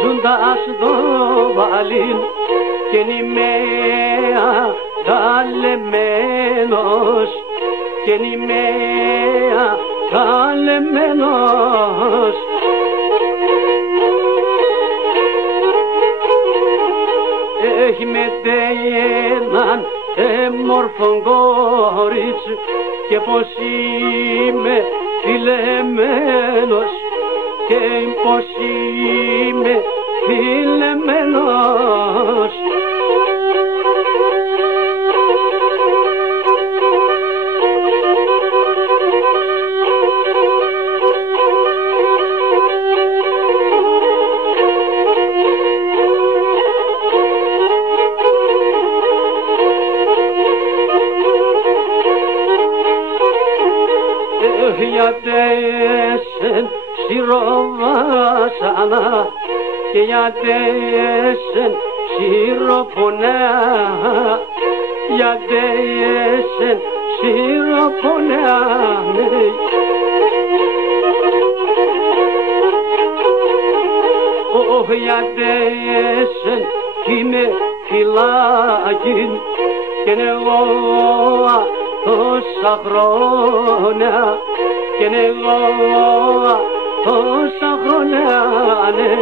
ζούντας το βάλιν και νημαία καλεμένος και νημαία καλεμένος. Έχει μετέλλαν έμορφον κορίτσι και πως είμαι φιλεμένος και πως είμαι φιλεμένος. γιατέσεν σιροβάσανα και γιατέσεν σιροπονά, γιατέσεν σιροπονά. Oh, γιατέσεν κι με φυλάκιν και εγώ τόσα χρόνια και εγώ τόσα χρόνια, ναι.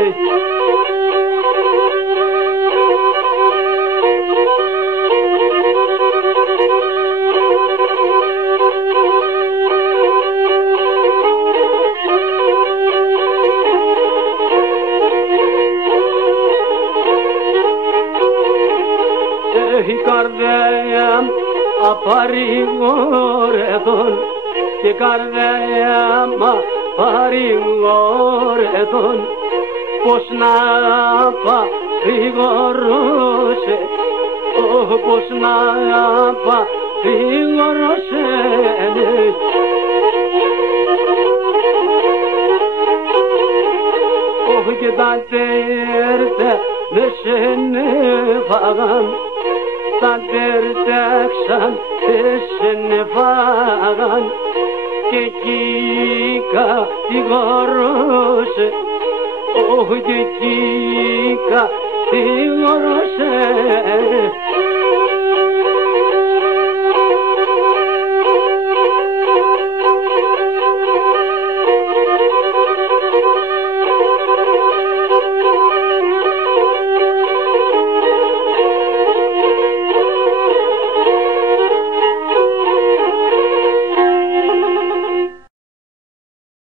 Η καρδιά απαρηγόρετον και η καρδιά απαρηγόρετον πως να παρηγορούσε, πως να παρηγορούσε. Και τα τέρτε με σενέφαγαν, τα τέρτεξαν και σενέφαγαν και εκεί κατηγορούσε, και εκεί κατηγορούσε.